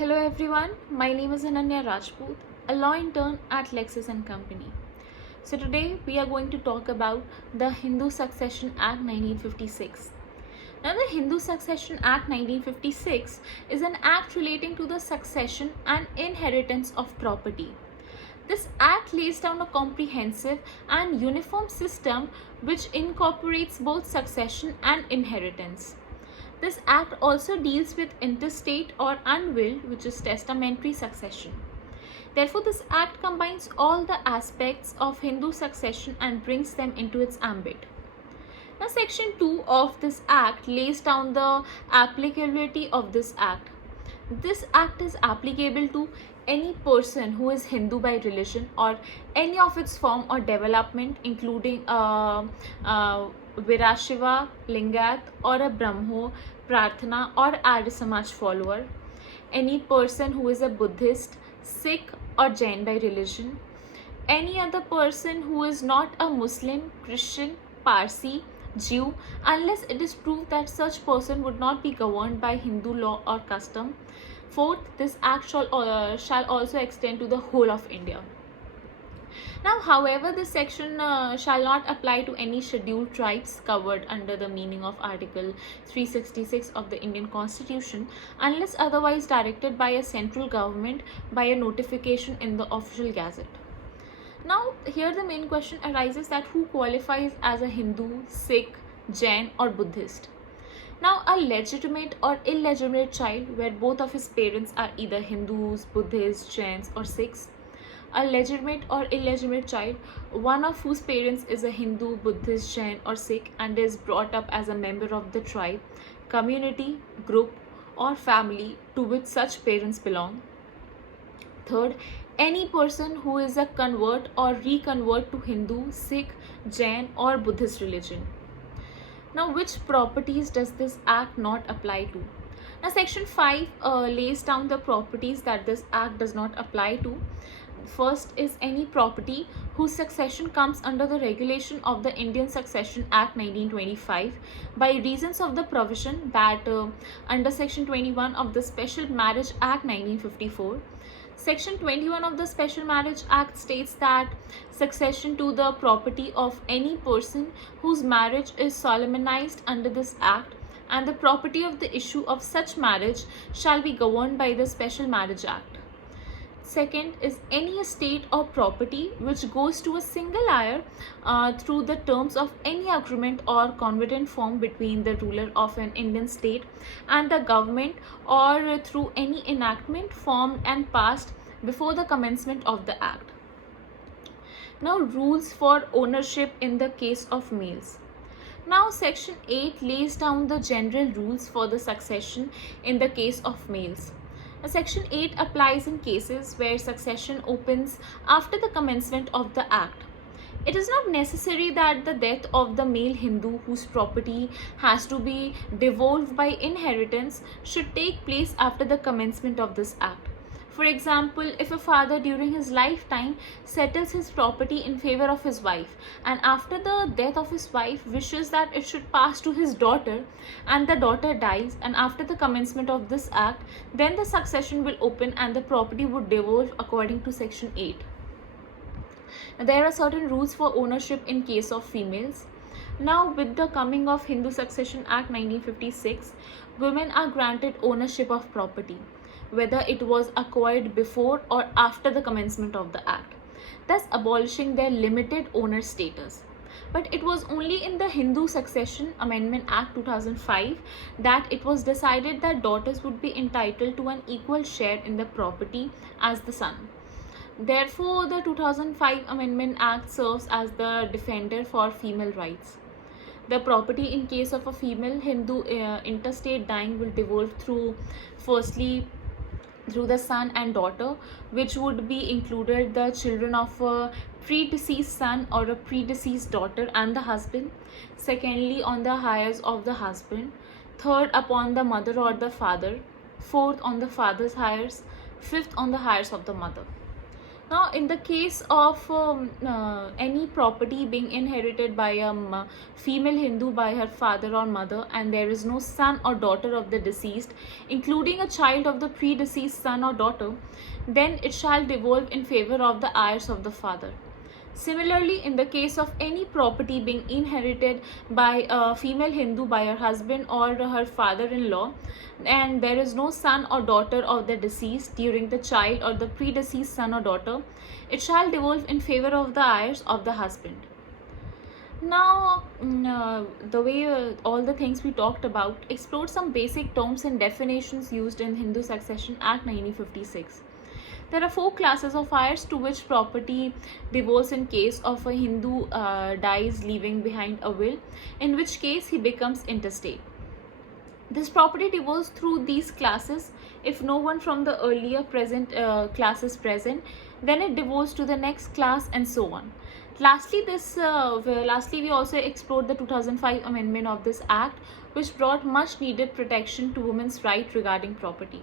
Hello everyone, my name is Ananya Rajput, a law intern at LEXIS and Company. So today we are going to talk about the Hindu Succession Act 1956. Now the Hindu Succession Act 1956 is an act relating to the succession and inheritance of property. This act lays down a comprehensive and uniform system which incorporates both succession and inheritance. This act also deals with intestate or unwilled, which is testamentary succession. Therefore, this act combines all the aspects of Hindu succession and brings them into its ambit. Now, Section 2 of this act lays down the applicability of this act. This act is applicable to any person who is Hindu by religion or any of its form or development, including Virashiva, Lingat, or a Brahmo, Prarthana, or Arya Samaj follower, any person who is a Buddhist, Sikh, or Jain by religion, any other person who is not a Muslim, Christian, Parsi, Jew, unless it is proved that such person would not be governed by Hindu law or custom. Fourth, this act shall also extend to the whole of India. Now, however, this section shall not apply to any scheduled tribes covered under the meaning of Article 366 of the Indian Constitution unless otherwise directed by a central government by a notification in the official gazette. Now, here the main question arises that who qualifies as a Hindu, Sikh, Jain or Buddhist? Now, a legitimate or illegitimate child where both of his parents are either Hindus, Buddhists, Jains or Sikhs. A legitimate or illegitimate child, one of whose parents is a Hindu, Buddhist, Jain or Sikh and is brought up as a member of the tribe, community, group or family to which such parents belong. Third, any person who is a convert or reconvert to Hindu, Sikh, Jain or Buddhist religion. Now, which properties does this act not apply to? Now, Section 5 lays down the properties that this act does not apply to. First is any property whose succession comes under the regulation of the Indian Succession Act 1925 by reasons of the provision that under Section 21 of the Special Marriage Act 1954. Section 21 of the Special Marriage Act states that succession to the property of any person whose marriage is solemnized under this act and the property of the issue of such marriage shall be governed by the Special Marriage Act. Second is any estate or property which goes to a single heir through the terms of any agreement or convenient form between the ruler of an Indian state and the government or through any enactment formed and passed before the commencement of the act. Now, rules for ownership in the case of males. Now, Section 8 lays down the general rules for the succession in the case of males. Section 8 applies in cases where succession opens after the commencement of the act. It is not necessary that the death of the male Hindu whose property has to be devolved by inheritance should take place after the commencement of this act. For example, if a father during his lifetime settles his property in favor of his wife and after the death of his wife wishes that it should pass to his daughter and the daughter dies and after the commencement of this act, then the succession will open and the property would devolve according to Section 8. Now, there are certain rules for ownership in case of females. Now, with the coming of Hindu Succession Act 1956, women are granted ownership of property, whether it was acquired before or after the commencement of the act, thus abolishing their limited owner status. But it was only in the Hindu Succession Amendment Act 2005 that it was decided that daughters would be entitled to an equal share in the property as the son. Therefore, the 2005 Amendment Act serves as the defender for female rights. The property in case of a female Hindu intestate dying will devolve through the son and daughter, which would be included the children of a predeceased son or a predeceased daughter and the husband. Secondly, on the heirs of the husband. Third, upon the mother or the father. Fourth, on the father's heirs. Fifth, on the heirs of the mother. Now, in the case of any property being inherited by a female Hindu by her father or mother, and there is no son or daughter of the deceased, including a child of the predeceased son or daughter, then it shall devolve in favor of the heirs of the father. Similarly, in the case of any property being inherited by a female Hindu by her husband or her father-in-law, and there is no son or daughter of the deceased during the child or the predeceased son or daughter, it shall devolve in favor of the heirs of the husband. Now, the way all the things we talked about, explore some basic terms and definitions used in Hindu Succession Act 1956. There are 4 classes of heirs to which property devolves in case of a Hindu dies leaving behind a will, in which case he becomes intestate. This property devolves through these classes. If no one from the earlier present class is present, then it devolves to the next class, and so on. Lastly, we also explored the 2005 amendment of this act, which brought much needed protection to women's right regarding property.